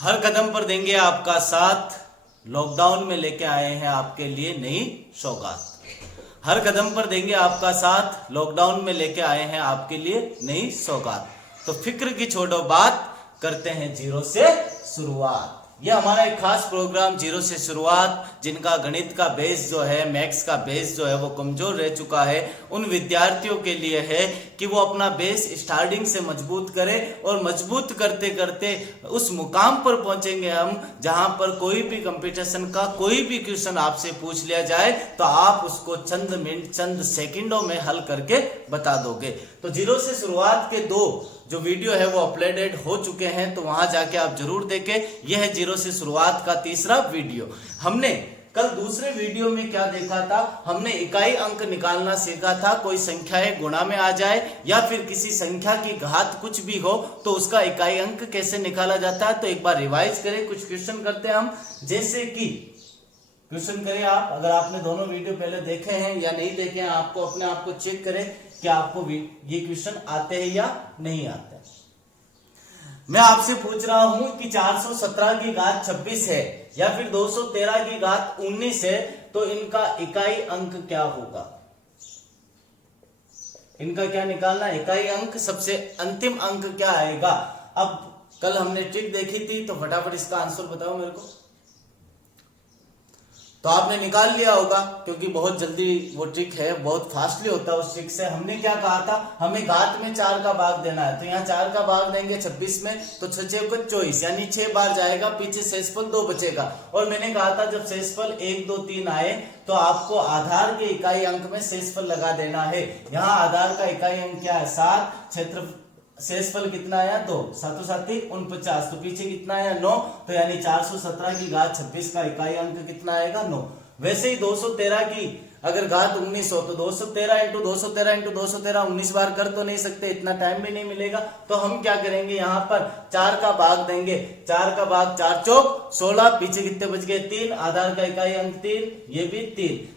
हर कदम पर देंगे आपका साथ, लॉकडाउन में लेके आए हैं आपके लिए नई सौगात। हर कदम पर देंगे आपका साथ, लॉकडाउन में लेके आए हैं आपके लिए नई सौगात। तो फिक्र की छोड़ो बात, करते हैं जीरो से शुरुआत। यह हमारा एक खास प्रोग्राम जीरो से शुरुआत, जिनका गणित का बेस जो है, मैथ्स का बेस जो है वो कमजोर रह चुका है, उन विद्यार्थियों के लिए है कि वो अपना बेस स्टार्टिंग से मजबूत करे और मजबूत करते करते उस मुकाम पर पहुंचेंगे हम जहां पर कोई भी कंपटीशन का कोई भी क्वेश्चन आपसे पूछ लिया जाए तो आप उसको चंद मिनट चंद सेकंडों में हल करके बता दोगे। तो जीरो से शुरुआत के दो जो वीडियो है वो अपलोडेड हो चुके हैं, तो वहां जाके आप जरूर देखें। यह है जीरो से शुरुआत का तीसरा वीडियो। हमने कल दूसरे वीडियो में क्या देखा था, हमने इकाई अंक निकालना सीखा था। कोई संख्याएं गुणा में आ जाए या फिर किसी संख्या की घात कुछ भी हो तो उसका इकाई अंक कैसे निकाला जाता है। तो एक बार रिवाइज करें, कुछ क्वेश्चन करते हैं हम। जैसे कि क्वेश्चन करें आप, अगर आपने दोनों वीडियो पहले देखे हैं या नहीं देखे हैं, आपको अपने आप को चेक करें कि आपको ये क्वेश्चन आते हैं या नहीं आते। मैं आपसे पूछ रहा हूं कि 417 की घात 26 है या फिर 213 की घात 19 है, तो इनका इकाई अंक क्या होगा। इनका क्या निकालना, इकाई अंक, सबसे अंतिम अंक क्या आएगा। अब कल हमने ट्रिक देखी थी, तो फटाफट इसका आंसर बताओ मेरे को। तो आपने निकाल लिया होगा क्योंकि बहुत जल्दी वो ट्रिक है, बहुत फास्टली होता है उस ट्रिक से। हमने क्या कहा था, हमें घात में 4 का भाग देना है, तो यहाँ 4 का भाग देंगे 26 में, तो 6 को 24 यानी 6 बार जाएगा, पीछे शेषफल 2 बचेगा। और मैंने कहा था जब शेषफल 1 2 3 आए तो आपको आधार के इकाई अंक में शेषफल लगा देना है। यहाँ आधार का इकाई अंक क्या है 7, क्षेत्र शेषफल कितना आया 2, 7 7 49, तो पीछे कितना आया 9, तो यानी 417 की घात 26 का इकाई अंक कितना आएगा 9। वैसे ही 213 की अगर घात 19 हो तो 213 इंटू 213 इंटू 213 19 बार कर तो नहीं सकते, इतना टाइम भी नहीं मिलेगा। तो हम क्या करेंगे, यहाँ पर 4 का भाग देंगे, 4 का भाग 4 चौक 16, पीछे कितने बच गए 3, आधार का इकाई अंक 3, ये भी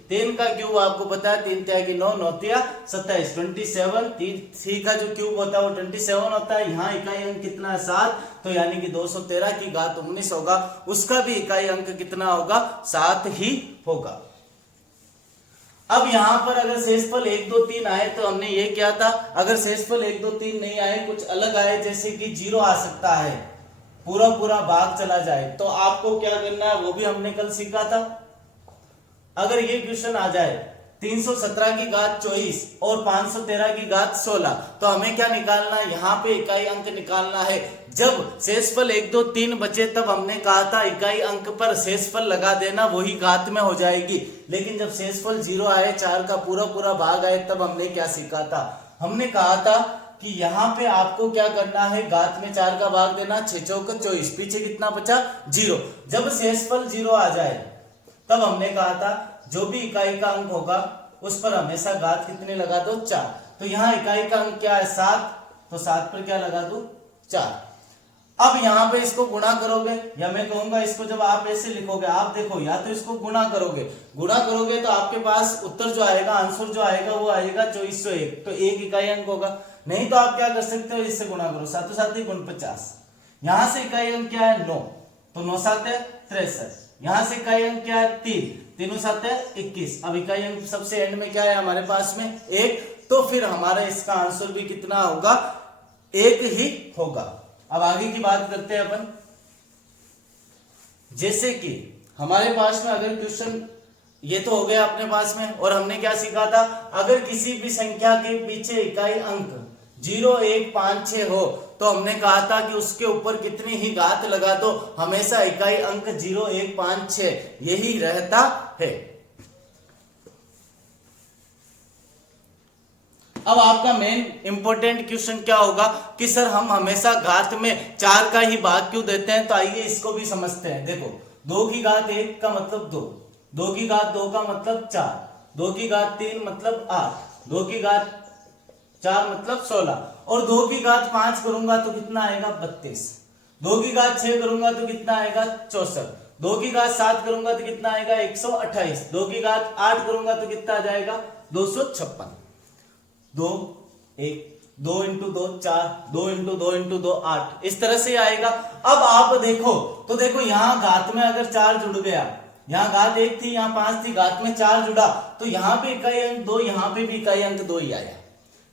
3 का क्यूब आपको पता है 3 त्याग 9 9 तिया 27 27, 3 का जो क्यूब होता है वो 27 होता है। यहाँ इकाई अंक कितना है 7, तो यानी कि 213 की घात 19 होगा, उसका भी इकाई अंक कितना होगा 7 ही होगा। अब यहां पर अगर शेषफल 1 2 3 आए तो हमने ये किया था, अगर शेषफल 1 2 3 नहीं आए, कुछ अलग आए, जैसे कि 0 आ सकता है, पूरा पूरा भाग चला जाए, तो आपको क्या करना है वो भी हमने कल सीखा था। अगर ये क्वेश्चन आ जाए 317 की घात 24 और 513 की घात 16, तो हमें क्या निकालना है, यहाँ पे इकाई अंक निकालना है। जब शेषफल 1 2 3 बचे तब हमने कहा था इकाई अंक पर शेषफल लगा देना, वही घात में हो जाएगी। लेकिन जब शेषफल 0 आए, 4 का पूरा पूरा भाग आए, तब हमने क्या सीखा था, हमने कहा था कि यहाँ पे आपको क्या करना है, घात में 4 का भाग देना, 6 चौक 24, पीछे कितना बचा 0। जब शेषफल 0 आ जाए तब हमने कहा था जो भी इकाई का अंक होगा उस पर हमेशा घात कितने लगा दो 4। तो यहाँ इकाई का अंक क्या है 7, तो 7 पर क्या लगा दो 4। अब यहाँ पे इसको गुणा करोगे, या मैं कहूंगा इसको जब आप ऐसे लिखोगे, आप देखो या तो इसको गुणा करोगे तो आपके पास उत्तर जो आएगा, आंसर जो आएगा वो आएगा 2401, तो एक इकाई अंक होगा। नहीं तो आप क्या कर सकते हो, इससे गुणा करो, 7 7 गुण 50, यहां से इकाई अंक क्या है 9, तो 9 7 63, यहां से इकाई अंक क्या है 3 3 7 21। अब इकाई अंक सबसे एंड में क्या है हमारे पास में 1, तो फिर हमारा इसका आंसर भी कितना होगा 1 ही होगा। अब आगे की बात करते हैं अपन। जैसे कि हमारे पास में अगर क्वेश्चन ये तो हो गया अपने पास में, और हमने क्या सीखा था, अगर किसी भी संख्या के पीछे इकाई अंक 0 1 5 6 हो तो हमने कहा था कि उसके ऊपर कितनी ही घात लगा दो, हमेशा इकाई अंक 0 1 5 6 यही रहता है। अब आपका मेन इंपॉर्टेंट क्वेश्चन क्या होगा कि सर हम हमेशा घात में 4 का ही भाग क्यों देते हैं। तो आइए इसको भी समझते हैं। देखो 2 की घात 1 का मतलब 2, 2 की घात 2 का मतलब 4, 2 की घात 3 मतलब 8, 2 की घात 4 मतलब 16, और 2 की घात 5 करूंगा तो कितना आएगा 32, 2 की घात 6 करूंगा तो कितना आएगा 64, 2 की घात 7 करूंगा तो कितना आएगा 128, 2 की घात 8 करूंगा तो कितना आ जाएगा 256। 2 1 2 इंटू 2 4, 2 इंटू 2 इंटू 2 8, इस तरह से आएगा। अब आप देखो तो देखो यहाँ घात में अगर 4 जुड़ गया, यहाँ घात 1 थी, यहाँ 5 थी, घात में 4 जुड़ा, तो यहाँ पे इकाई अंक 2, यहाँ पे भी इकाई अंक 2 ही आया।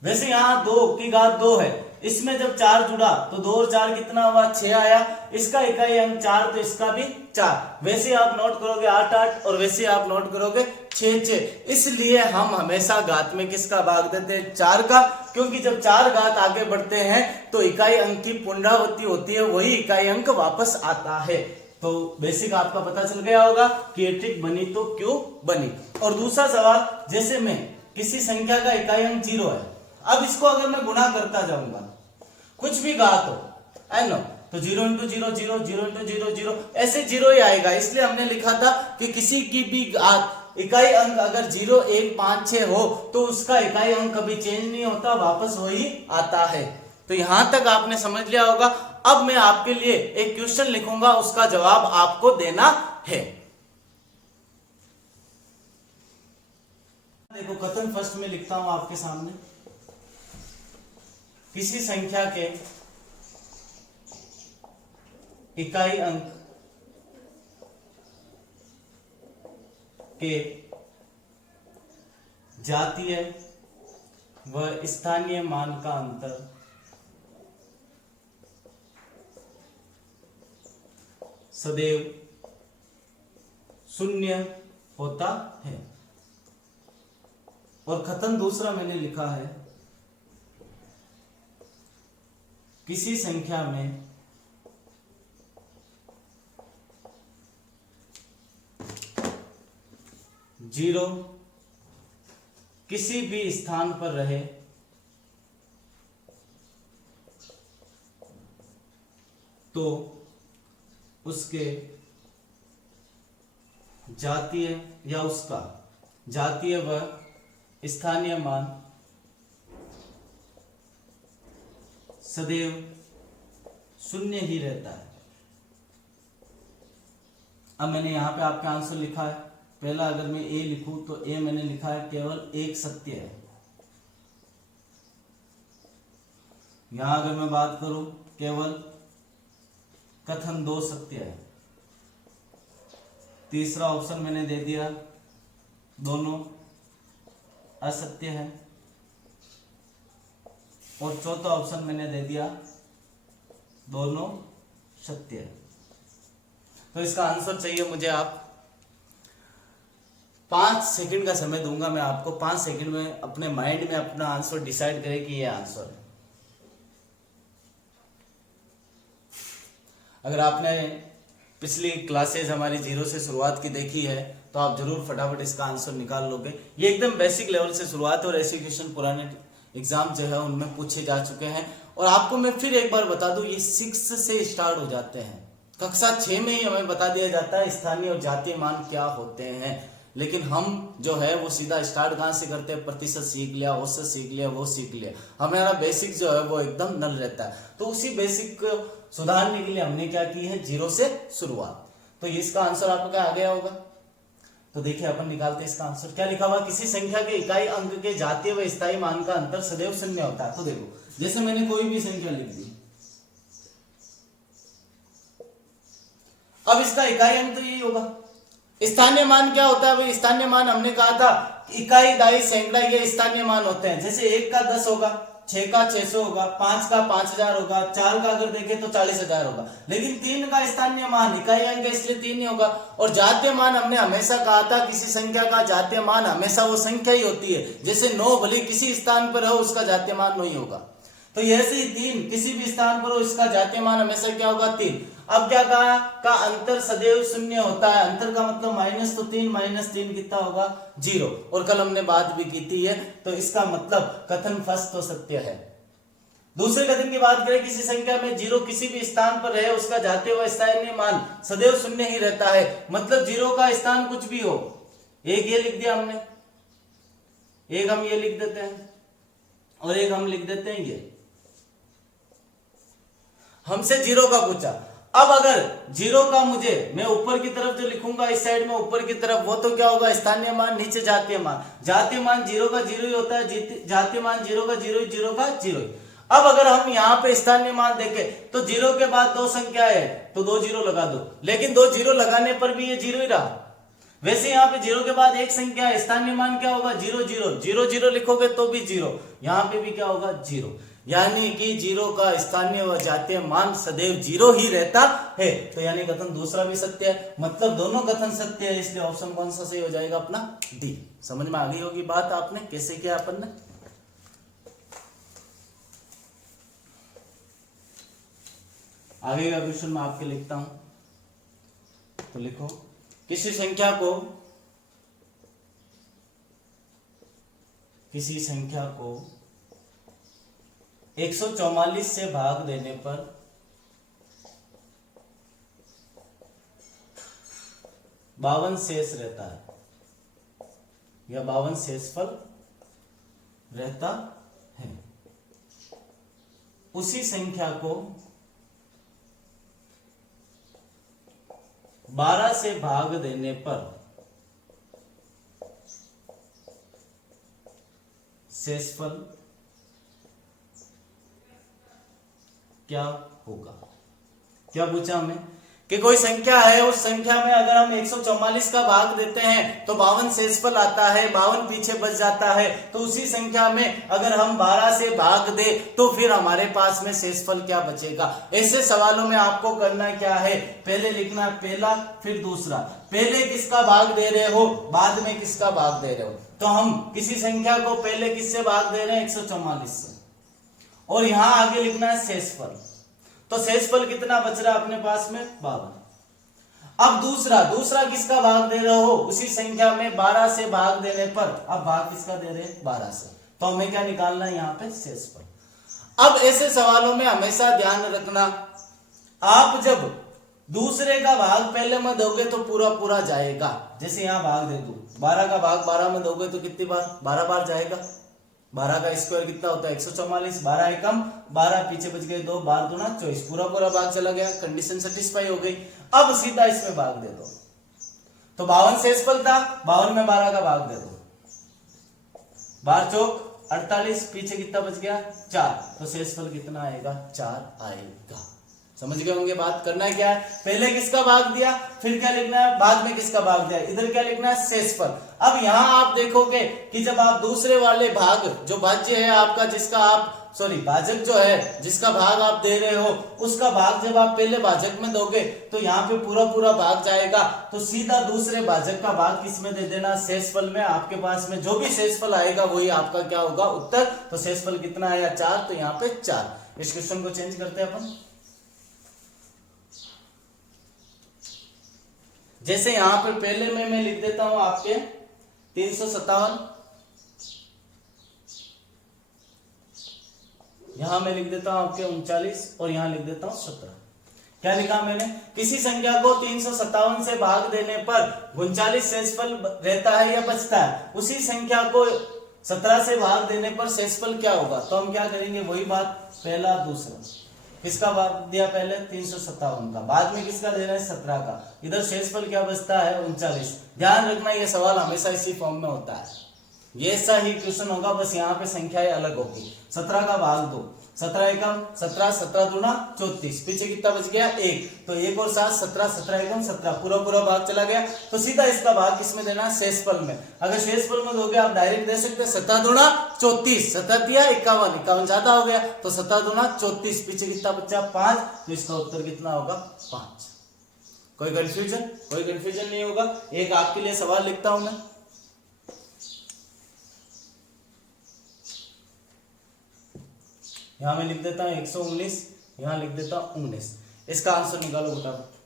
वैसे यहाँ 2 की घात 2 है, इसमें जब 4 जुड़ा तो 2 और 4 कितना हुआ, 6 आया। इसका इकाई अंक 4, तो इसका भी 4। वैसे आप नोट करोगे 8 8, और वैसे आप नोट करोगे 6 6। इसलिए हम हमेशा घात में किसका भाग देते हैं, 4 का, क्योंकि जब 4 घात आगे बढ़ते हैं तो इकाई अंक की पुनरावृत्ति होती है, वही इकाई अंक वापस आता है। तो बेसिक आपका पता चल गया होगा कि ये ट्रिक बनी तो क्यों बनी। और दूसरा सवाल, जैसे मैं किसी संख्या का इकाई अंक 0 है, अब इसको अगर मैं गुणा करता जाऊंगा, कुछ भी घात हो, आई नो, तो 0 इंटू 0 0, 0 इंटू 0 0, ऐसे 0 ही आएगा। इसलिए हमने लिखा था कि किसी की भी घात इकाई अंक अगर 0 1 5 6 हो तो उसका इकाई अंक कभी चेंज नहीं होता, वापस वही आता है। तो यहां तक आपने समझ लिया होगा। अब मैं आपके लिए एक क्वेश्चन लिखूंगा, उसका जवाब आपको देना है। देखो कथन फर्स्ट में लिखता हूं आपके सामने, किसी संख्या के इकाई अंक के जातीय व स्थानीय मान का अंतर सदैव 0 होता है। और कथन दूसरा मैंने लिखा है, किसी संख्या में जीरो किसी भी स्थान पर रहे तो उसके जातीय या उसका जातीय व स्थानीय मान सदैव 0 ही रहता है। अब मैंने यहां पे आपका आंसर लिखा है। पहला अगर मैं ए लिखूं तो ए मैंने लिखा है केवल एक सत्य है। यहां अगर मैं बात करूं केवल कथन 2 सत्य है। तीसरा ऑप्शन मैंने दे दिया दोनों असत्य है, और चौथा ऑप्शन मैंने दे दिया दोनों सत्य है। तो इसका आंसर चाहिए मुझे, आप 5 सेकंड का समय दूंगा मैं आपको। 5 सेकंड में अपने माइंड में अपना आंसर डिसाइड करें कि ये आंसर है। अगर आपने पिछली क्लासेस हमारी 0 से शुरुआत की देखी है तो आप जरूर फटाफट इसका आंसर निकाल लोगे। ये एकदम बेसिक लेवल से शुरुआत है, और ऐसे क्वेश्चन पुराने एग्जाम जो है उनमें पूछे जा चुके हैं। और आपको मैं फिर एक बार बता दूं, ये 6 से स्टार्ट हो जाते हैं। कक्षा 6 में ही हमें बता दिया जाता है स्थानीय और जातीय मान क्या होते हैं, लेकिन हम जो है वो सीधा स्टार्ट कहां से करते हैं, प्रतिशत सीख लिया, औसत सीख लिया, वो सीख लिया। हमारा बेसिक जो है वो एकदम नल रहता है। तो उसी बेसिक को सुधारने के लिए हमने क्या की है, 0 से शुरुआत। तो इसका आंसर आपका आ गया होगा। तो देखिए अपन निकालते हैं इसका आंसर। क्या लिखा हुआ, किसी संख्या के इकाई अंक के जातीय व स्थायी मान का अंतर सदैव 0 होता है। तो देखो जैसे मैंने कोई भी संख्या लिख दी, अब इसका इकाई अंक तो यही होगा। स्थानीय मान क्या होता है भाई, स्थानीय मान हमने कहा था इकाई, दाई, सैकड़ा, ये स्थानीय मान होते हैं। जैसे 1 का 10 होगा, 6 का 600 होगा, 5 का 5000 होगा, 4 का अगर देखें तो 40000 होगा। लेकिन 3 का स्थानीय मान इकाई अंक है इसलिए 3 ही होगा। और जातीय मान हमने हमेशा कहा था किसी संख्या का जातीय मान हमेशा वो संख्या ही होती है। जैसे 9 भले किसी स्थान पर हो उसका जातीय मान 9 ही होगा। तो ऐसे ही 3 किसी भी स्थान पर हो इसका जातीय मान हमेशा क्या होगा, 3। अब क्या कहा का अंतर सदैव 0 होता है। अंतर का मतलब माइनस, तो 3 माइनस 3 कितना होगा, 0। और कल हमने बात भी की थी है। तो इसका मतलब कथन फर्स्ट तो सत्य है। दूसरे कथन की बात करें, किसी संख्या में 0 किसी भी स्थान पर रहे उसका जातीय व स्थानीय मान सदैव 0 ही रहता है। मतलब 0 का स्थान कुछ भी हो, एक ये लिख दिया हमने, एक हम ये लिख देते हैं, और एक हम लिख देते हैं ये। हमसे 0 का पूछा। अब अगर 0 का मुझे, मैं ऊपर की तरफ जो लिखूंगा इस साइड में ऊपर की तरफ, वो तो क्या होगा स्थानीय मान, नीचे जातीय मान। जातीय मान 0 का 0 ही होता है, जातीय मान 0 का 0 ही, 0 का 0 ही। अब अगर हम यहाँ पे स्थानीय मान देखें तो जीरो के बाद दो संख्या है तो दो जीरो लगा दो, लेकिन दो जीरो लगाने पर भी ये जीरो ही रहा। वैसे यहाँ पे जीरो के बाद एक संख्या है, स्थानीय मान क्या होगा, जीरो जीरो, जीरो जीरो लिखोगे तो भी जीरो, यहाँ पे भी क्या होगा, जीरो। यानी कि जीरो का स्थानीय व जातीय मान सदैव जीरो ही रहता है। तो यानी कथन दूसरा भी सत्य है, मतलब दोनों कथन सत्य है, इसलिए ऑप्शन कौन सा सही हो जाएगा अपना, डी। समझ में आ गई होगी बात आपने कैसे किया अपन ने। आगे का क्वेश्चन मैं आपके लिखता हूं, तो लिखो किसी संख्या को 144 से भाग देने पर 52 शेष रहता है या 52 शेषफल रहता है। उसी संख्या को 12 से भाग देने पर शेषफल क्या होगा। क्या पूछा हमें कि कोई संख्या है, उस संख्या में अगर हम 144 का भाग देते हैं तो 52 शेषफल आता है, 52 पीछे बच जाता है। तो उसी संख्या में अगर हम 12 से भाग दे तो फिर हमारे पास में शेषफल क्या बचेगा। ऐसे सवालों में आपको करना क्या है, पहले लिखना पहला फिर दूसरा, पहले किसका भाग दे रहे हो बाद में किसका भाग दे रहे हो। तो हम किसी संख्या को पहले किससे भाग दे रहे हैं, 144 से, और यहां आगे लिखना है शेषफल। तो शेषफल कितना बच रहा है अपने पास में, 52। अब दूसरा किसका भाग दे रहे हो, उसी संख्या में 12 से भाग देने पर, अब भाग किसका दे रहे हैं, 12 से, तो हमें क्या निकालना है यहाँ पे, शेषफल। अब ऐसे सवालों में हमेशा ध्यान रखना, आप जब दूसरे का भाग पहले में दोगे तो पूरा पूरा जाएगा। जैसे यहां भाग दे दो, 12 का भाग 12 में दोगे तो कितनी बार, 12 बार जाएगा। 12 का स्क्वायर कितना होता है, 144, 12 एकम 12, पीछे बच गए 2, 12 दूना 24, पूरा पूरा भाग चला गया, कंडीशन सेटिस्फाई हो गई। अब सीधा इसमें भाग दे दो, तो 52 शेषफल था, 52 में 12 का भाग दे दो, 12 चौक 48, पीछे कितना बच गया, 4, तो शेषफल कितना आएगा, 4 आएगा। समझ गए होंगे बात। करना है क्या है, पहले किसका भाग दिया फिर क्या लिखना है, बाद में किसका भाग दिया, इधर क्या लिखना है, शेषफल। अब यहां आप देखोगे कि जब आप दूसरे वाले भाग, जो भाज्य है आपका, जिसका आप भाजक जो है जिसका भाग आप दे रहे हो, उसका भाग जब आप पहले भाजक में दोगे तो यहाँ पे पूरा पूरा भाग जाएगा। तो सीधा दूसरे भाजक का भाग किस में दे देना, शेषफल में। आपके पास में जो भी शेषफल आएगा वही आपका क्या होगा, उत्तर। तो शेषफल कितना आया, 4, तो यहाँ पे 4। इस क्वेश्चन को चेंज करते हैं अपन। जैसे यहां पे पहले में मैं लिख देता हूं आपके 357, यहां मैं लिख देता हूं आपके 39, और यहां लिख देता हूं 17। क्या लिखा मैंने, किसी संख्या को 357 से भाग देने पर 39 शेषफल रहता है या बचता है, उसी संख्या को 17 से भाग देने पर शेषफल क्या होगा। तो हम क्या करेंगे, वही बात, पहला दूसरा, किसका भाग दिया पहले, 357 का, बाद में किसका दे रहे हैं, 17 का, इधर शेषफल क्या बचता है, 39। ध्यान रखना ये सवाल हमेशा इसी फॉर्म में होता है, ये ऐसा ही क्वेश्चन होगा, बस यहाँ पे संख्याएं अलग होगी। 17 का भाग दो, 17 एकम 17, 17 दूना 34, पीछे कितना बच गया, 1, तो 1 और 7, 17, 17 एकम 17, पूरा पूरा भाग चला गया। तो सीधा इसका भाग किसमें देना, शेषफल में। अगर शेषफल में दोगे आप डायरेक्ट दे सकते हैं, 17 दूना 34, 17 दिया 51, 51 ज्यादा हो गया, तो 17 दूना 34, पीछे कितना बचा, 5, तो इसका उत्तर कितना होगा, 5। कोई कंफ्यूजन नहीं होगा। एक आपके लिए सवाल लिखता हूं मैं, यहां मैं लिख देता हूं 119, यहां लिख देता हूं 19। इसका आंसर निकालो फटाफट।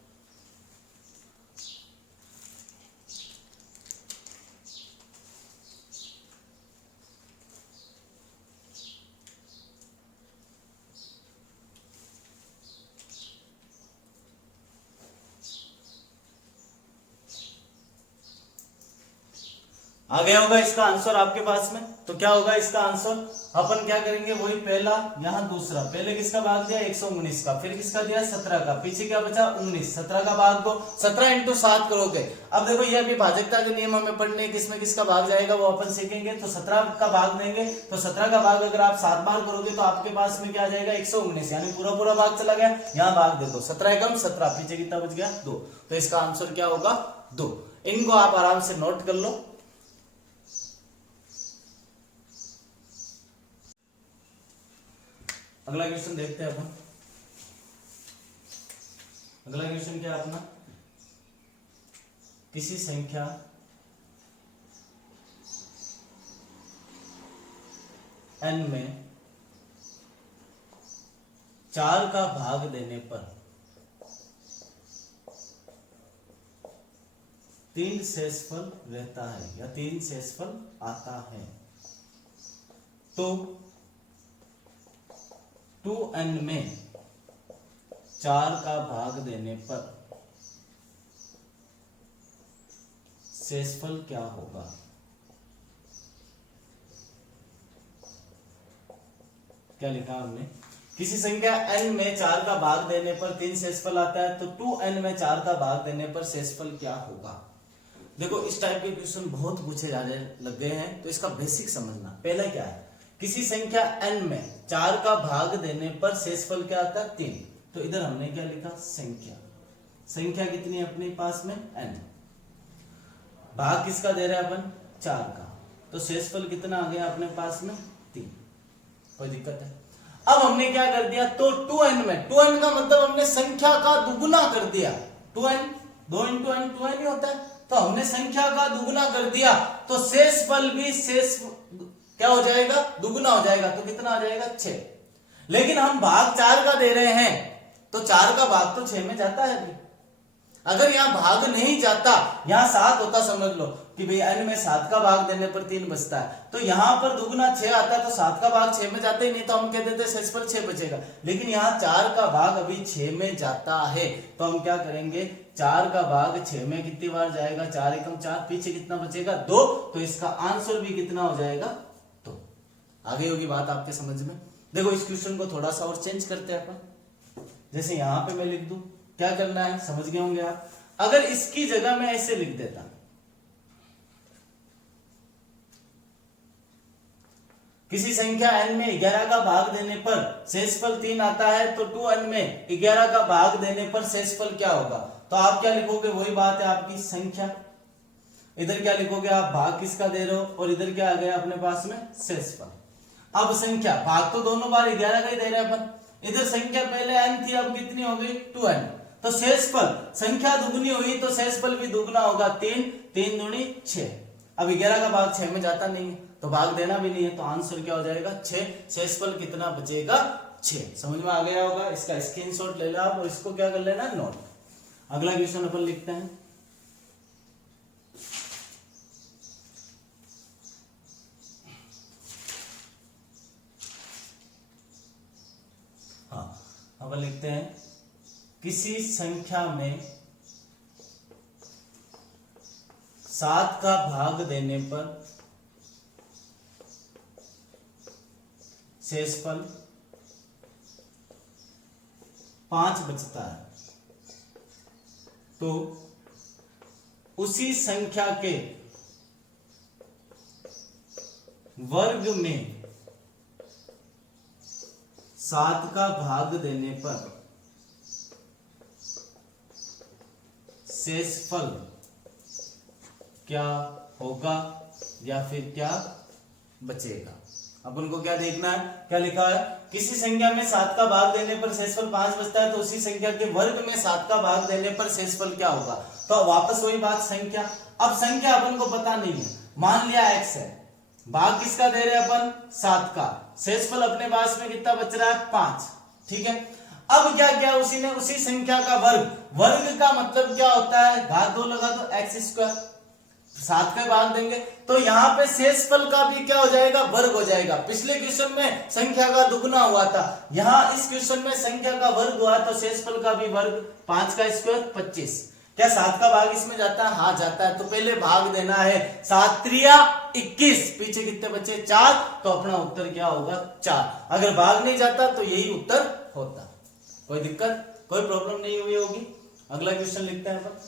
आ गया होगा इसका आंसर आपके पास में। तो क्या होगा इसका आंसर, अपन क्या करेंगे, वही पहला यहाँ दूसरा, पहले किसका भाग दिया 119 का, फिर किसका दिया 17 का, पीछे क्या बचा 19, 17 का भाग दो, 17 इंटू 7 करोगे। अब देखो ये अभी भाजकता के नियम हमें पढ़ने, किसमें किसका भाग जाएगा वो अपन सीखेंगे। तो 17 का भाग देंगे, तो 17 का भाग अगर आप 7 बार करोगे तो आपके पास में क्या आ जाएगा 119, यानी पूरा पूरा भाग चला गया। यहाँ भाग देखो 17 कम 17, पीछे कितना बच गया 2, तो इसका आंसर क्या होगा 2। इनको आप आराम से नोट कर लो। अगला क्वेश्चन देखते हैं अपन। अगला क्वेश्चन क्या है अपना, किसी संख्या n में 4 का भाग देने पर 3 शेषफल रहता है या 3 शेषफल आता है, तो 2n में 4 का भाग देने पर शेषफल क्या होगा। क्या लिखा हमने, किसी संख्या n में 4 का भाग देने पर 3 शेषफल आता है, तो 2n में 4 का भाग देने पर शेषफल क्या होगा। देखो इस टाइप के क्वेश्चन बहुत पूछे जाने लग गए हैं, तो इसका बेसिक समझना। पहला क्या है, किसी संख्या n में 4 का भाग देने पर शेषफल क्या आता है 3, तो इधर हमने क्या लिखा संख्या, संख्या कितनी है अपने पास में n, भाग किसका दे रहे हैं अपन 4 का, तो शेषफल कितना आ गया अपने पास में 3, कोई दिक्कत है। अब हमने क्या कर दिया, तो 2n में, 2n का मतलब हमने संख्या का दुगुना कर दिया, 2n 2 इंटू n 2n ही होता है, तो हमने संख्या का दुगुना कर दिया, तो शेषफल भी शेष क्या हो जाएगा दुगुना हो जाएगा, तो कितना आ जाएगा 6। लेकिन हम भाग 4 का दे रहे हैं, तो 4 का भाग तो 6 में जाता है अभी। अगर यहाँ भाग नहीं जाता, यहाँ 7 होता, समझ लो कि भाई n में 7 का भाग देने पर 3 बचता है, तो यहाँ पर दुगुना 6 आता है, तो 7 का भाग 6 में जाता ही नहीं, तो हम कह देते शेषफल 6 बचेगा। लेकिन यहाँ 4 का भाग अभी 6 में जाता है, तो हम क्या करेंगे, 4 का भाग 6 में कितनी बार जाएगा, 4 एकम 4, पीछे कितना बचेगा 2, तो इसका आंसर भी कितना हो जाएगा 2। आ गई होगी बात आपके समझ में। देखो इस क्वेश्चन को थोड़ा सा और चेंज करते हैं अपन, जैसे यहां पे मैं लिख दूं, क्या करना है समझ गए होंगे आप। अगर इसकी जगह मैं ऐसे लिख देता, किसी संख्या n में 11 का भाग देने पर शेषफल 3 आता है, तो 2n में 11 का भाग देने पर शेषफल क्या होगा, तो आप क्या लिखोगे, वही बात है आपकी संख्या, इधर क्या लिखोगे आप भाग किसका दे रहे हो, और इधर क्या आ गया अपने पास में शेषफल। अब संख्या भाग तो दोनों बार 11 का ही दे रहे हैं अपन, इधर संख्या पहले n थी, अब कितनी हो गई 2n, तो शेषफल संख्या दुगुनी हुई तो शेषफल भी दुगुना होगा, 3 3 दूनी 6। अब 11 का भाग 6 में जाता नहीं है, तो भाग देना भी नहीं है, तो आंसर क्या हो जाएगा 6, शेषफल कितना बचेगा 6। समझ में आ गया होगा, इसका स्क्रीनशॉट ले लो आप और इसको क्या कर लेना नोट। अगला क्वेश्चन अपन लिखते हैं, अब लिखते हैं, किसी संख्या में 7 का भाग देने पर शेषफल 5 बचता है, तो उसी संख्या के वर्ग में 7 का भाग देने पर शेषफल क्या होगा या फिर क्या बचेगा। अब उनको क्या देखना है, क्या लिखा है, किसी संख्या में 7 का भाग देने पर शेषफल 5 बचता है, तो उसी संख्या के वर्ग में 7 का भाग देने पर शेषफल क्या होगा। तो वापस वही बात संख्या, अब संख्या अपन को पता नहीं है, मान लिया x है, भाग किसका दे रहे हैं अपन 7 का, शेषफल अपने पास में कितना बच रहा है 5, ठीक है। अब क्या किया उसी ने, उसी संख्या का वर्ग, वर्ग का मतलब क्या होता है, घात 2 लगा दो x स्क्वायर, 7 का भाग देंगे तो यहाँ पे शेषफल का भी क्या हो जाएगा वर्ग हो जाएगा। पिछले क्वेश्चन में संख्या का दुगुना हुआ था, यहाँ इस क्वेश्चन में संख्या का वर्ग हुआ, तो शेषफल का भी वर्ग, 5 का स्क्वायर 25, क्या 7 का भाग इसमें जाता है? हाँ जाता है। तो पहले भाग देना है, 7 त्रिया 21, पीछे कितने बचे? 4, तो अपना उत्तर क्या होगा? 4। अगर भाग नहीं जाता तो यही उत्तर होता। कोई दिक्कत, कोई प्रॉब्लम नहीं हुई होगी। अगला क्वेश्चन लिखते हैं अपन,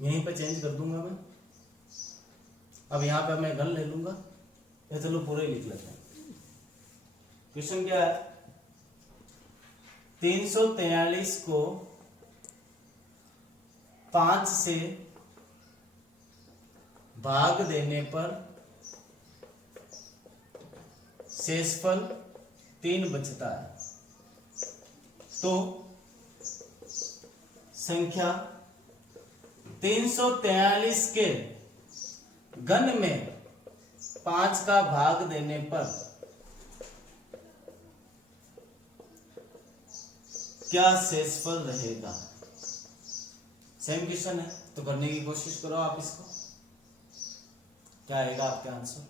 यहीं पे चेंज कर दूंगा मैं। अब यहां पे मैं घन ले लूंगा, या चलो पूरे ही लिख लेते हैं। क्वेश्चन क्या है? 343 को 5 से भाग देने पर शेषफल 3 बचता है। तो संख्या 343 के घन में 5 का भाग देने पर क्या शेषफल रहेगा? सेम क्वेश्चन है, तो करने की कोशिश करो आप इसको। क्या आएगा आपके आंसर?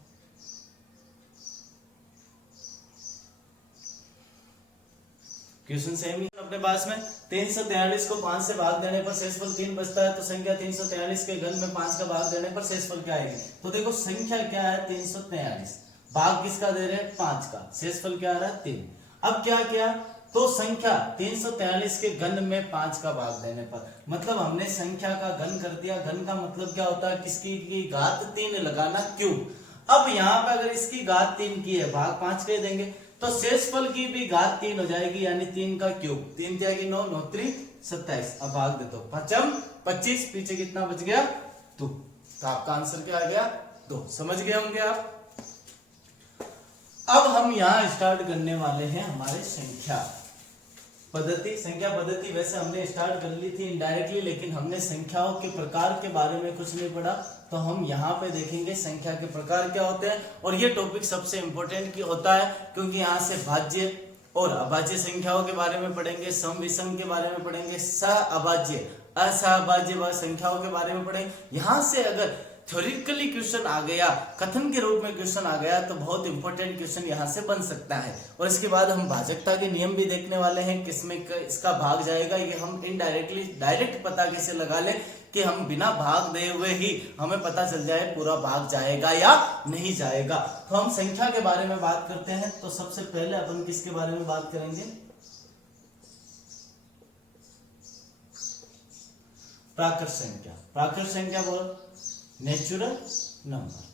क्वेश्चन सेम ही अपने पास में। 343 को 5 से भाग देने पर शेषफल 3 बचता है। तो संख्या 343 के घन में 5 का भाग देने पर शेषफल क्या आएगी? तो देखो संख्या क्या है? 343, भाग किसका दे रहे हैं? 5 का, शेषफल क्या आ रहा है? 3। अब क्या किया? तो संख्या 343 के घन में 5 का भाग देने पर, मतलब हमने संख्या का घन कर दिया। घन का मतलब क्या होता है? किसकी की घात 3 लगाना, क्यूब। अब यहाँ पे अगर इसकी घात 3 की है, भाग 5 के देंगे, तो शेषफल की भी घात 3 हो जाएगी, यानी 3 का क्यूब। 3 जाएगी 9, 9 3 27। अब भाग दे दो, 5 25, पीछे कितना बच गया? 2। तो आपका आंसर क्या आ गया? 2। समझ गए होंगे आप। अब हम यहां स्टार्ट करने वाले हैं हमारे संख्या पद्धति। संख्या पद्धति वैसे हमने स्टार्ट कर ली थी इनडायरेक्टली, लेकिन हमने संख्याओं के प्रकार के बारे में कुछ नहीं पढ़ा। तो हम यहाँ पे देखेंगे संख्या के प्रकार क्या होते हैं। और ये टॉपिक सबसे इंपॉर्टेंट की होता है, क्योंकि यहाँ से भाज्य और अभाज्य संख्याओं के बारे में पढ़ेंगे, सम विषम के बारे में पढ़ेंगे, सहअभाज्य असहभाज्य संख्याओं के बारे में पढ़ेंगे। यहाँ से अगर थ्योरेटिकली क्वेश्चन आ गया, कथन के रूप में क्वेश्चन आ गया, तो बहुत इंपॉर्टेंट क्वेश्चन यहाँ से बन सकता है। और इसके बाद हम भाजकता के नियम भी देखने वाले हैं, किसमें इसका भाग जाएगा। ये हम इनडायरेक्टली डायरेक्ट पता कैसे लगा ले कि हम बिना भाग दे हुए ही हमें पता चल जाए पूरा भाग जाएगा या नहीं जाएगा। तो हम संख्या के बारे में बात करते हैं। तो सबसे पहले अपन किसके बारे में बात करेंगे? प्राकृत संख्या। प्राकृत संख्या बोल नेचुरल नंबर।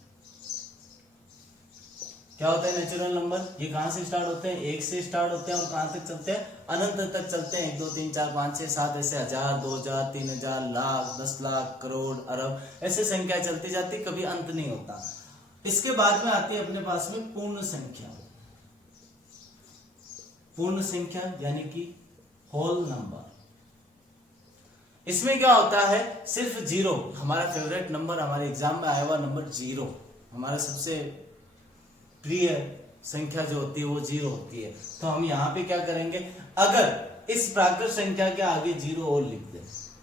क्या होता है नेचुरल नंबर? ये कहां से स्टार्ट होते हैं? 1 से स्टार्ट होते हैं और कहां तक चलते हैं? अनंत तक चलते हैं। 1 2 3 4 5 6 7 ऐसे 1000 2000 3000 लाख 10 लाख करोड़ अरब ऐसे संख्या चलती जाती, कभी अंत नहीं होता। इसके बाद में आती है अपने पास में पूर्ण संख्या। पूर्ण संख्या यानी कि होल नंबर। इसमें क्या होता है? सिर्फ 0, हमारा फेवरेट नंबर, हमारे एग्जाम में आया हुआ नंबर 0, हमारा सबसे प्रिय संख्या जो होती है वो 0 होती है। तो हम यहाँ पे क्या करेंगे? अगर इस प्राकृत संख्या के आगे 0 और लिख दे,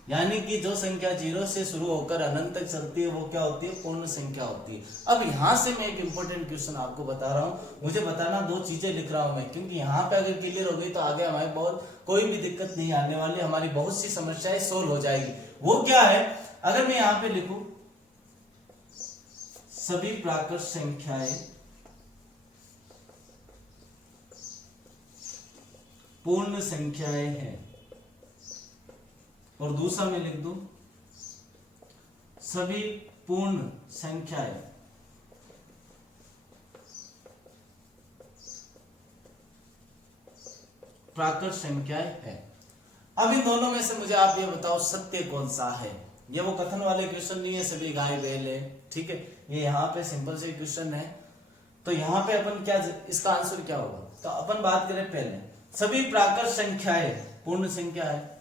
यानी कि जो संख्या 0 से शुरू होकर अनंत तक चलती है वो क्या होती है? पूर्ण संख्या होती है। अब यहाँ से मैं एक इंपॉर्टेंट क्वेश्चन आपको बता रहा हूँ, मुझे बताना 2 चीजें लिख रहा हूं मैं, क्योंकि यहाँ पे अगर क्लियर हो गई तो आगे हमारे बहुत कोई भी दिक्कत नहीं आने वाली, हमारी बहुत सी समस्याएं सोल्व हो जाएगी। वो क्या है? अगर मैं यहाँ पे लिखूं सभी प्राकृत संख्याएं पूर्ण संख्याएं हैं, और दूसरा मैं लिख दूं सभी पूर्ण संख्याएं प्राकृत संख्याएं है। अब इन दोनों में से मुझे आप ये बताओ सत्य कौन सा है? ये वो कथन वाले क्वेश्चन नहीं है सभी गाय बैल है, ठीक है। ये यहाँ पे सिंपल से क्वेश्चन है। तो यहाँ पे अपन क्या, इसका आंसर क्या होगा? तो अपन बात करें पहले सभी प्राकृत संख्याएं पूर्ण संख्या है।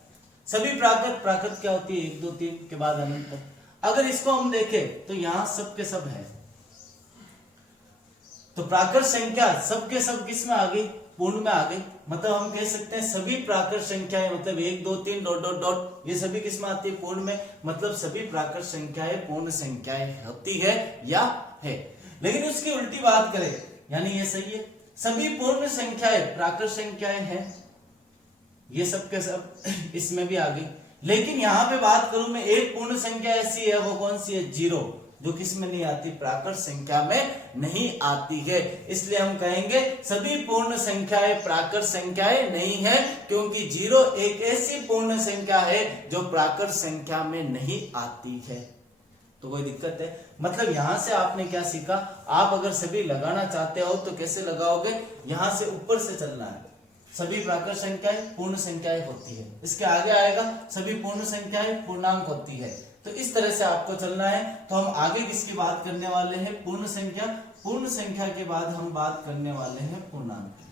सभी प्राकृत क्या होती है? 1 2 3 के बाद अनंत तक। अगर इसको हम देखें तो यहाँ सब के सब है, तो प्राकृत संख्या सब के सब किस में आ गई? पूर्ण में आ गई। मतलब हम कह सकते हैं सभी प्राकृत संख्याएं, मतलब 1 2 3 डॉट डॉट डॉट, ये सभी किस में आती है? पूर्ण में। मतलब सभी प्राकृत संख्याएं पूर्ण संख्याएं होती है या है। लेकिन उसकी उल्टी बात करें, यानी ये सही है, सभी पूर्ण संख्याएं प्राकृत संख्याएं हैं, ये सब के सब इसमें भी आ गई। लेकिन यहाँ पे बात करूं मैं, एक पूर्ण संख्या ऐसी है, वो कौन सी है? जीरो, जो किस में नहीं आती? प्राकृत संख्या में नहीं आती है। इसलिए हम कहेंगे सभी पूर्ण संख्याएं प्राकृत संख्याएं नहीं है, क्योंकि जीरो एक ऐसी पूर्ण संख्या है जो प्राकृत संख्या में नहीं आती है। तो कोई दिक्कत है? मतलब यहां से आपने क्या सीखा? आप अगर सभी लगाना चाहते हो तो कैसे लगाओगे? यहां से ऊपर से चलना है। सभी प्राकृत संख्याएं पूर्ण संख्याएं होती है, इसके आगे आएगा सभी पूर्ण संख्याएं पूर्णांक होती है। तो इस तरह से आपको चलना है। तो हम आगे किसकी बात करने वाले हैं? पूर्ण संख्या। पूर्ण संख्या के बाद हम बात करने वाले हैं पूर्णांक।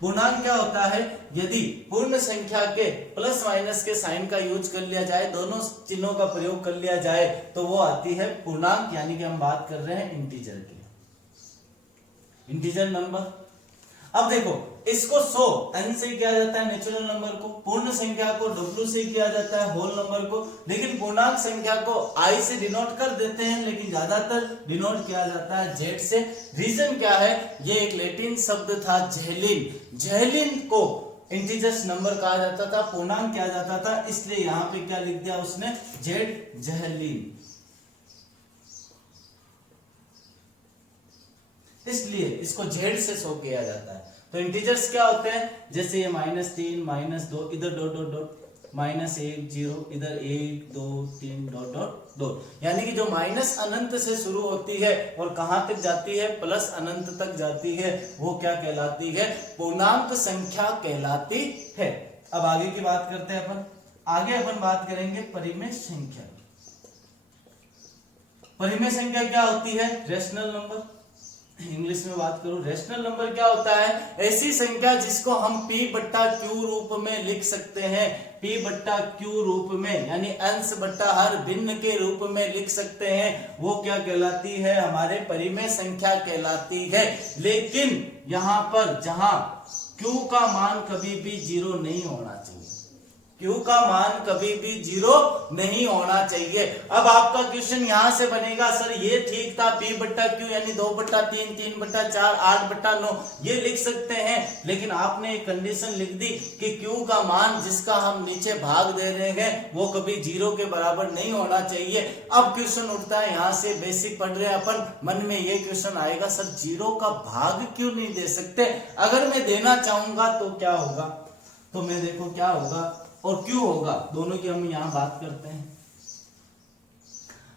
पूर्णांक क्या होता है? यदि पूर्ण संख्या के प्लस माइनस के साइन का यूज कर लिया जाए, दोनों चिन्हों का प्रयोग कर लिया जाए, तो वो आती है पूर्णांक। यानी कि हम बात कर रहे हैं इंटीजर की, इंटीजर नंबर। अब देखो, इसको 100 n से किया जाता है नेचुरल नंबर को, पूर्ण संख्या को w से किया जाता है होल नंबर को, लेकिन पूर्णांक संख्या को i से डिनोट कर देते हैं, लेकिन ज्यादातर डिनोट किया जाता है z से। रीजन क्या है? ये एक लैटिन शब्द था जेहलिन। जेहलिन को इंटीजर्स नंबर कहा जाता था, पूर्णांक किया जाता था, इसलिए यहां पे क्या लिख दिया उसने? जेड जेहलिन। इसलिए इसको जेड से शो किया जाता है। तो इंटीजर्स क्या होते हैं? जैसे ये -3, -2, इधर डॉट डॉट डॉट, -1 0, इधर 1 2 3 डॉट डॉट डॉट, यानी कि जो माइनस अनंत से शुरू होती है और कहां तक जाती है? प्लस अनंत तक जाती है, वो क्या कहलाती है? पूर्णांक संख्या कहलाती है। अब आगे की बात करते हैं अपन। आगे अपन बात करेंगे परिमेय संख्या। परिमेय संख्या क्या होती है? Rational number. इंग्लिश में बात करूं, रेशनल नंबर क्या होता है? ऐसी संख्या जिसको हम p/q रूप में लिख सकते हैं, p/q रूप में, यानी अंश बट्टा हर भिन्न के रूप में लिख सकते हैं, वो क्या कहलाती है? हमारे परिमेय संख्या कहलाती है। लेकिन यहां पर जहां q का मान कभी भी 0 नहीं होना चाहिए, q का मान कभी भी 0 नहीं होना चाहिए। अब आपका क्वेश्चन यहां से बनेगा, सर ये ठीक था, p/q यानी 2/3, 3/4, 8/9 ये लिख सकते हैं, लेकिन आपने एक कंडीशन लिख दी कि q का मान जिसका हम नीचे भाग दे रहे हैं वो कभी 0 के बराबर नहीं होना चाहिए। अब क्वेश्चन उठता है, यहां से बेसिक पढ़ रहे हैं अपन, मन में ये क्वेश्चन आएगा, सर 0 का भाग क्यों नहीं दे सकते? अगर मैं देना चाहूंगा तो क्या होगा? तो मैं देखो क्या होगा और क्यों होगा, दोनों की हम यहां बात करते हैं।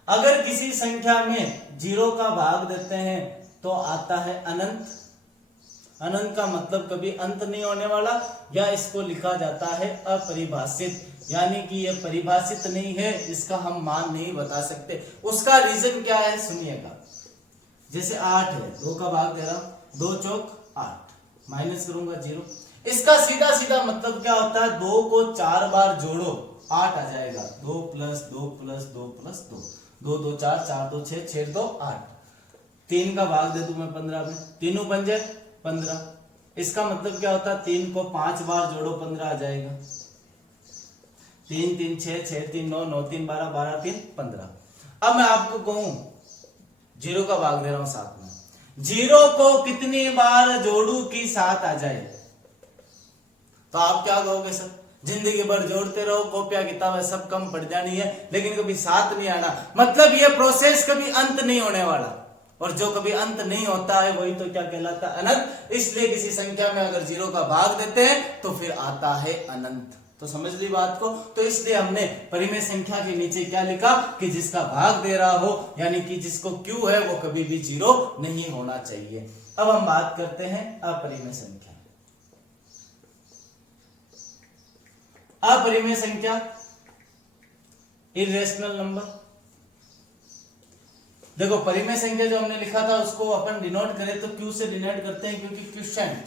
अगर किसी संख्या में 0 का भाग देते हैं तो आता है अनंत। अनंत का मतलब कभी अंत नहीं होने वाला, या इसको लिखा जाता है अपरिभाषित, यानी कि यह परिभाषित नहीं है, इसका हम मान नहीं बता सकते। उसका रीजन क्या है सुनिएगा। जैसे 8 है, 2 का भाग दे रहा हूं, 2 चौक 8, माइनस करूंगा 0। इसका सीधा सीधा मतलब क्या होता है? 2 को 4 बार जोड़ो 8 आ जाएगा, 2 + 2 + 2 + 2, 2 2 4, 4 2 6, 6 2 8। 3 का भाग दे दूं मैं 15 में, 3 पंजे 15। इसका मतलब क्या होता है? 3 को 5 बार जोड़ो 15 आ जाएगा, 3 3 6, 6 3 9, 9 3 12, 12 3 15। अब मैं आपको कहूं 0 का भाग दे रहा हूं 7 में, 0 को कितनी बार जोड़ू कि 7 आ जाए? तो आप क्या कहोगे? सर जिंदगी भर जोड़ते रहो, कॉपियां किताबें सब कम पड़ जानी है, लेकिन कभी 7 नहीं आना। मतलब ये प्रोसेस कभी अंत नहीं होने वाला, और जो कभी अंत नहीं होता है वही तो क्या कहलाता है? अनंत। इसलिए किसी संख्या में अगर 0 का भाग देते हैं तो फिर आता है अनंत। तो समझ ली बात को। तो इसलिए हमने परिमेय संख्या के नीचे क्या लिखा कि जिसका भाग दे रहा हो, यानी कि जिसको q है वो कभी भी 0 नहीं होना चाहिए। अब हम बात करते हैं अपरिमेय संख्या। अपरिमेय संख्या, इर्रेशनल नंबर। देखो परिमेय संख्या जो हमने लिखा था उसको अपन डिनोट करें तो q से डिनोट करते हैं, क्योंकि क्वोशिएंट,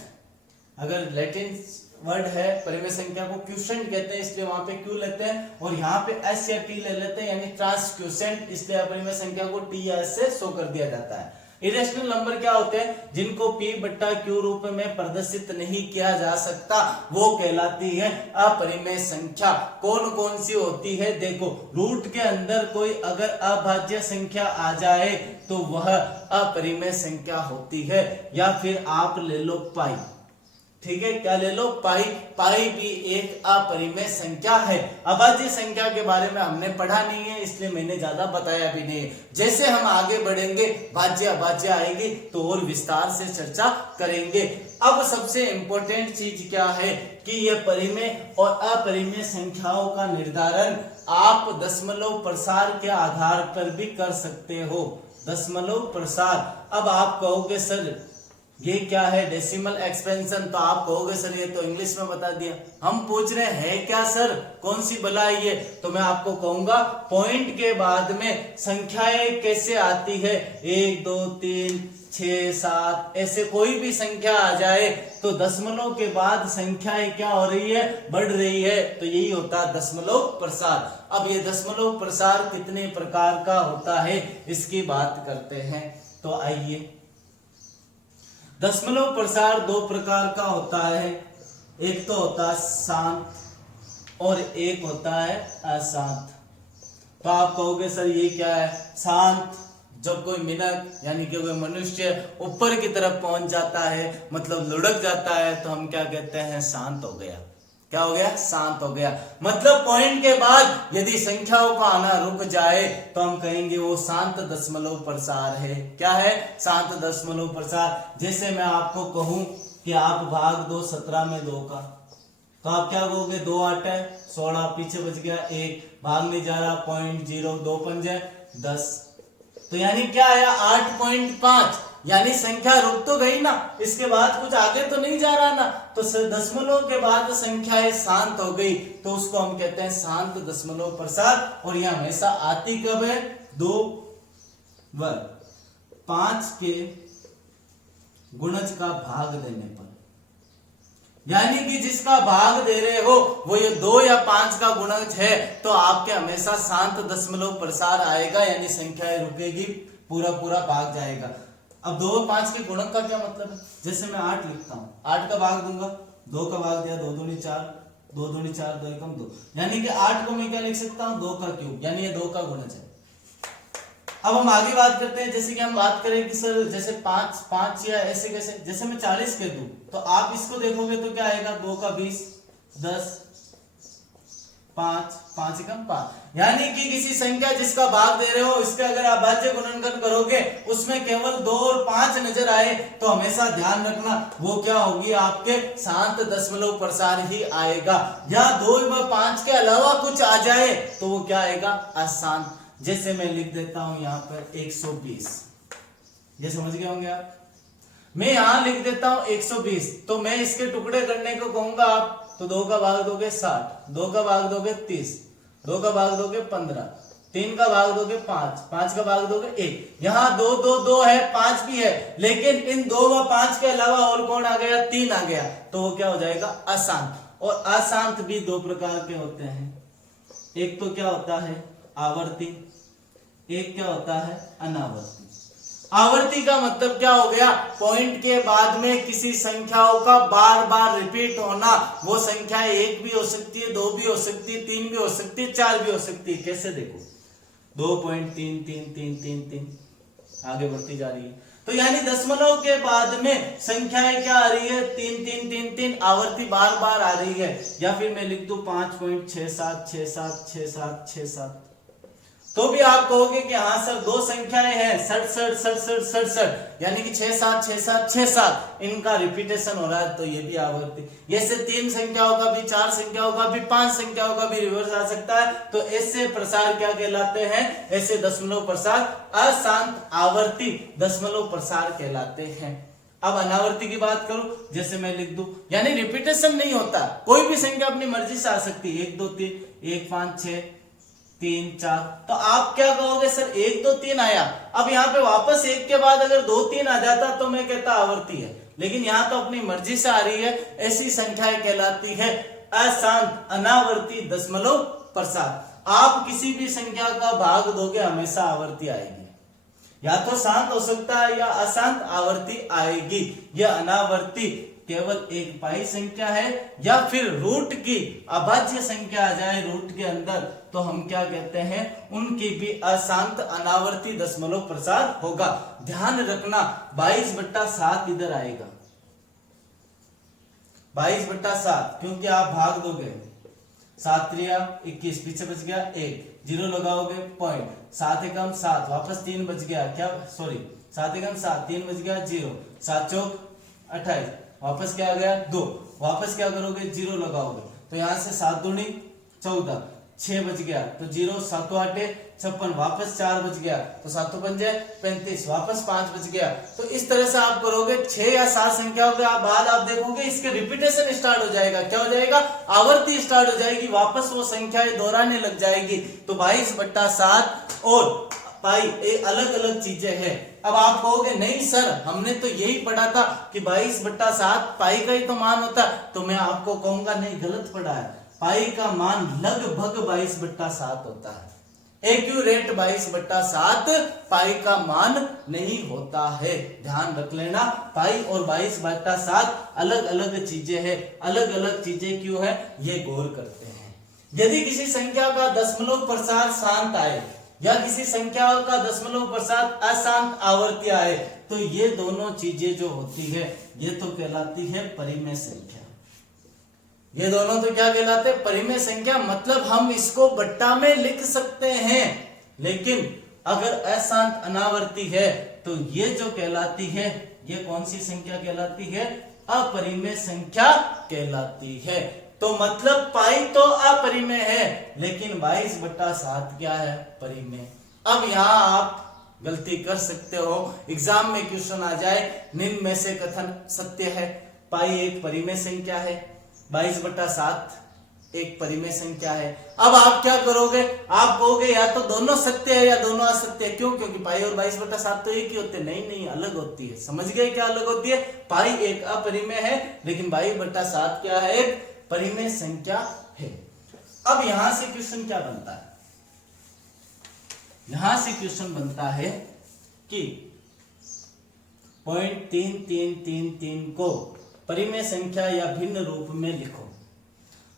अगर लैटिन वर्ड है परिमेय संख्या को क्वोशिएंट कहते हैं, इसलिए वहां पे q लेते हैं, और यहाँ पे s या t ले लेते हैं, यानी ट्रांस क्वोशिएंट, इसलिए अपरिमेय संख्या को t या s से शो कर दिया जाता है। इरेशनल नंबर क्या होते हैं? जिनको p/q रूप में प्रदर्शित नहीं किया जा सकता, वो कहलाती है अपरिमेय संख्या। कौन कौन सी होती है? देखो, रूट के अंदर कोई अगर अभाज्य संख्या आ जाए तो वह अपरिमेय संख्या होती है, या फिर आप ले लो पाई। ठीक है, क्या ले लो, पाई। पाई भी एक अपरिमेय संख्या है। अभाज्य संख्या के बारे में हमने पढ़ा नहीं है, इसलिए मैंने ज्यादा बताया भी नहीं है। जैसे हम आगे बढ़ेंगे, भाज्य अभाज्य आएगी तो और विस्तार से चर्चा करेंगे। अब सबसे इंपॉर्टेंट चीज क्या है कि ये परिमेय और अपरिमेय संख्याओं का निर्धारण आप दशमलव प्रसार के आधार पर भी कर सकते हो। दशमलव प्रसार। अब आप कहोगे सर ये क्या है, डेसिमल एक्सपेंशन, तो आप कहोगे सर ये तो इंग्लिश में बता दिया। हम पूछ रहे हैं क्या सर, कौन सी बला है ये, तो मैं आपको कहूंगा पॉइंट के बाद में संख्याएं कैसे आती है, 1 2 3 6 7 ऐसे कोई भी संख्या आ जाए तो दशमलव के बाद संख्याएं क्या हो रही है, बढ़ रही है, तो यही होता है दशमलव प्रसार। अब ये दशमलव प्रसार कितने प्रकार का होता है इसकी बात करते हैं। तो आइए, दशमलव प्रसार दो प्रकार का होता है, एक तो होता है शांत और एक होता है अशांत। तो आप कहोगे सर ये क्या है, शांत जब कोई मिनट यानी कि कोई मनुष्य ऊपर की तरफ पहुंच जाता है, मतलब लुढ़क जाता है, तो हम क्या कहते हैं, शांत हो गया। क्या हो गया, शांत हो गया। मतलब पॉइंट के बाद यदि संख्याओं का आना रुक जाए तो हम कहेंगे वो शांत दशमलव प्रसार है। क्या है, शांत दशमलव प्रसार। जैसे मैं आपको कहूं कि आप भाग दो 17 में 2 का, तो आप क्या कहोगे, 2 8 है 16, पीछे बच गया 1, भाग नहीं जा रहा, 0.0, 2 पंजे 10, तो यानी क्या आया 8.5, यानी संख्या रुक तो गई ना, इसके बाद कुछ आगे तो नहीं जा रहा ना, तो दशमलव के बाद संख्याएं शांत हो गई, तो उसको हम कहते हैं शांत दशमलव प्रसार। और यह हमेशा आती कब है, 2 वर्ग 5 के गुणज का भाग देने पर, यानी कि जिसका भाग दे रहे हो वो ये 2 या 5 का गुणज है, तो आपके हमेशा शांत दशमलव प्रसार आएगा, यानी संख्याएं रुकेगी, पूरा पूरा भाग जाएगा। अब 2 और 5 के गुणक का क्या मतलब है, जैसे मैं 8 लिखता हूं, 8 का भाग दूंगा, 2 का भाग दिया, 2 दूनी 4, 2 दूनी 4, 2 एकम 2, यानी कि 8 को मैं क्या लिख सकता हूं, 2 का क्यूब, यानी ये 2 का गुणज है। अब हम आगे बात करते हैं, जैसे कि हम बात करें कि सर जैसे 5 या ऐसे कैसे, जैसे मैं 40 कह दूं तो आप इसको देखोगे तो क्या आएगा, 2 का 20, 10, 5, 5 एकम 5, यानी कि किसी संख्या जिसका भाग दे रहे हो इसके अगर आप भाज्य गुणनखंड करोगे उसमें केवल 2 और 5 नजर आए तो हमेशा ध्यान रखना वो क्या होगी, आपके शांत दशमलव प्रसार ही आएगा। या 2 व 5 के अलावा कुछ आ जाए तो वो क्या आएगा, अशांत। जैसे मैं लिख देता हूं यहां पर 120, ये समझ गए होंगे आप। मैं यहां लिख देता हूं 120, तो मैं इसके टुकड़े करने को कहूंगा आप, तो 2 का भाग दोगे 60, 2 का भाग दोगे 30, 2 का भाग दोगे 15, 3 का भाग दोगे 5, 5 का भाग दोगे 1। यहाँ 2 2 2 है, 5 भी है, लेकिन इन 2 व 5 के अलावा और कौन आ गया, 3 आ गया, तो वो क्या हो जाएगा, अशांत। और अशांत भी 2 प्रकार के होते हैं, एक तो क्या होता है आवर्ती, एक क्या होता है अनावर्ती। आवर्ती का मतलब क्या हो गया, पॉइंट के बाद में किसी संख्याओं का बार बार रिपीट होना। वो संख्या 1 भी हो सकती है, 2 भी हो सकती है, 3 भी हो सकती है, 4 भी हो सकती है। कैसे देखो, 2.33333 आगे बढ़ती जा रही है, तो यानी दशमलव के बाद में संख्याएं क्या आ रही है, 3 3 3 3 आवर्ती बार बार आ रही है। या फिर मैं लिख दूं 5.67676767, तो भी आप कहोगे कि हाँ सर 2 संख्याएं हैं 67 67 67, यानी कि 67 67 67, इनका रिपीटेशन हो रहा है, तो ये भी आवर्ती। ऐसे 3 संख्याओं का भी, 4 संख्याओं का भी, 5 संख्याओं का भी रिवर्स आ सकता है, तो ऐसे प्रसार क्या कहलाते हैं, ऐसे दशमलव प्रसार अशांत आवर्ती दशमलव प्रसार कहलाते हैं। अब अनावर्ती की बात करूं, जैसे मैं लिख दूं, यानी रिपीटेशन नहीं होता, कोई भी संख्या अपनी मर्जी से आ सकती है, 1 2 3 1 5 6 3 4, तो आप क्या कहोगे, सर 1 2 3 आया, अब यहाँ पे वापस 1 के बाद अगर 2 3 आ जाता तो मैं कहता आवर्ती है, लेकिन यहाँ तो अपनी मर्जी से आ रही है, ऐसी संख्याएं कहलाती है अशांत अनावर्ती दशमलव प्रसार। आप किसी भी संख्या का भाग दोगे हमेशा आवर्ती आएगी, या तो शांत हो सकता है या अशांत आवर्ती आएगी। यह अनावर्ती केवल एक पाई संख्या है, या फिर रूट की अभाज्य संख्या आ जाए रूट के अंदर तो हम क्या कहते हैं, उनकी भी अशांत अनावर्ती दशमलव प्रसार होगा। ध्यान रखना 22/7 इधर आएगा, 22/7, क्योंकि आप भाग दोगे 7 त्रिया 21, पीछे बच गया 1, 0 लगाओगे पॉइंट, 7 एकम 7, वापस 3 बच गया, क्या सॉरी 7 एकम 7, 3 बच गया 0, 7 चौक 28, वापस क्या आ गया 2, वापस क्या करोगे 0 लगाओगे, तो यहां से 7 दूनी 14, 6 बच गया तो 0, 7 8 56, वापस 4 बच गया तो 7 पंजे 35, वापस 5 बच गया। तो इस तरह से आप करोगे 6 या 7 संख्याओं के बाद आप देखोगे इसके रिपीटेशन स्टार्ट हो जाएगा, क्या हो जाएगा, आवर्ती स्टार्ट हो जाएगी, वापस वो संख्याएं दोहराने लग जाएगी। तो 22/7 और पाई ये अलग अलग चीजें हैं। अब आप कहोगे नहीं सर हमने तो यही पढ़ा था कि 22/7 पाई का ही तो मान होता, तो मैं आपको कहूंगा नहीं, गलत पढ़ा है। पाई का मान लगभग 22/7 होता है, एक्यूरेट 22/7 पाई का मान नहीं होता है, ध्यान रख लेना। पाई और 22/7 अलग अलग चीजें हैं, अलग अलग चीजें क्यों है ये गौर करते हैं। यदि किसी संख्या का दशमलव प्रसार शांत आए या किसी संख्या का दशमलव प्रसार अशांत आवर्ती आए, तो ये दोनों चीजें जो होती है ये तो कहलाती है परिमेय संख्या। ये दोनों तो क्या कहलाते हैं, परिमेय संख्या, मतलब हम इसको बट्टा में लिख सकते हैं, लेकिन अगर अशांत अनावर्ती है तो ये जो कहलाती है ये कौन सी संख्या कहलाती है, अपरिमेय संख्या कहलाती है। तो मतलब पाई तो अपरिमेय है लेकिन 22/7 क्या है, परिमेय। अब यहां आप गलती कर सकते हो, एग्जाम में क्वेश्चन आ जाए निम्न में से कथन सत्य है, पाई एक परिमेय संख्या है, 22/7 एक परिमेय संख्या है। अब आप क्या करोगे, आप कहोगे या तो दोनों सत्य है या दोनों असत्य है, क्यों, क्योंकि पाई और 22/7 तो एक ही होते, नहीं अलग होती है। समझ गए क्या अलग होती है, पाई एक अपरिमेय है लेकिन 22/7 क्या है, एक परिमेय संख्या है। अब यहां से क्वेश्चन क्या बनता है, यहां से क्वेश्चन बनता है कि 0.3333 को परिमेय संख्या या भिन्न रूप में लिखो।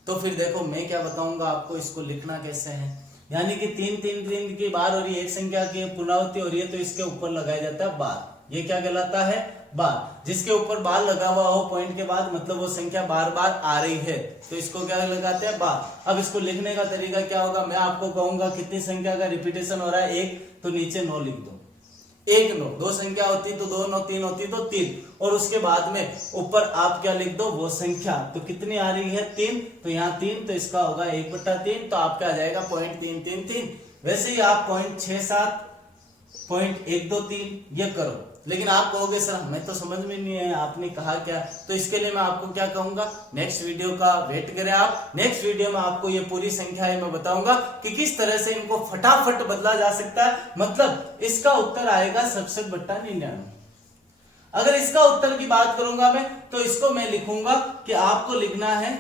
तो फिर देखो मैं क्या बताऊंगा आपको, इसको लिखना कैसे है, यानी कि 3 की बार हो रही है, एक संख्या की पुनरावृत्ति हो रही है तो इसके ऊपर लगाया जाता है बार, ये क्या कहलाता है, बार। जिसके ऊपर बार लगा हुआ हो पॉइंट के बाद, मतलब वो संख्या बार बार आ रही है तो इसको क्या लगाते हैं, बार। अब इसको लिखने का तरीका क्या होगा, मैं आपको कहूंगा कितनी संख्या का रिपीटेशन हो रहा है, 1, तो नीचे 9 लिख दो, 1 9, 2 संख्या होती तो 2 9, 3 होती तो 3, और उसके बाद में ऊपर आप क्या लिख दो, वो संख्या, तो कितनी आ रही है 3, तो यहाँ 3, तो इसका होगा 1/3, तो आपका आ जाएगा 0.333। वैसे ही आप 0.67, 0.123 ये करो, लेकिन आप कहोगे सर हमें तो समझ में नहीं है, आपने कहा क्या, तो इसके लिए मैं आपको क्या कहूंगा, नेक्स्ट वीडियो का वेट करें आप। नेक्स्ट वीडियो में आपको ये पूरी संख्याएं मैं बताऊंगा कि किस तरह से इनको फटाफट बदला जा सकता है। मतलब इसका उत्तर आएगा 67/99। अगर इसका उत्तर की बात करूंगा मैं, तो इसको मैं लिखूंगा कि आपको लिखना है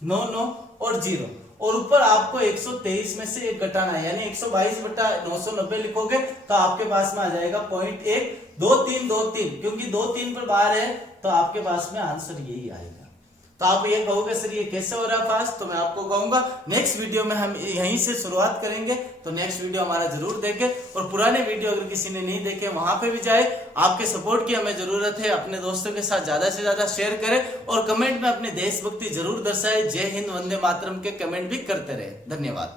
9 9 और 0, और ऊपर आपको 123 में से 1 घटाना है, यानी 122/990 लिखोगे तो आपके पास में आ जाएगा 0.12323, क्योंकि 2 3 पर बार है तो आपके पास में आंसर यही आएगा। तो आप ये कहोगे सर ये कैसे हो रहा है फास्ट, तो मैं आपको कहूंगा नेक्स्ट वीडियो में हम यहीं से शुरुआत करेंगे, तो नेक्स्ट वीडियो हमारा जरूर देखें, और पुराने वीडियो अगर किसी ने नहीं देखे वहां पे भी जाए। आपके सपोर्ट की हमें जरूरत है, अपने दोस्तों के साथ ज्यादा से ज्यादा शेयर करें और कमेंट में अपनी देशभक्ति जरूर दर्शाए। जय हिंद, वंदे मातरम के कमेंट भी करते रहे। धन्यवाद।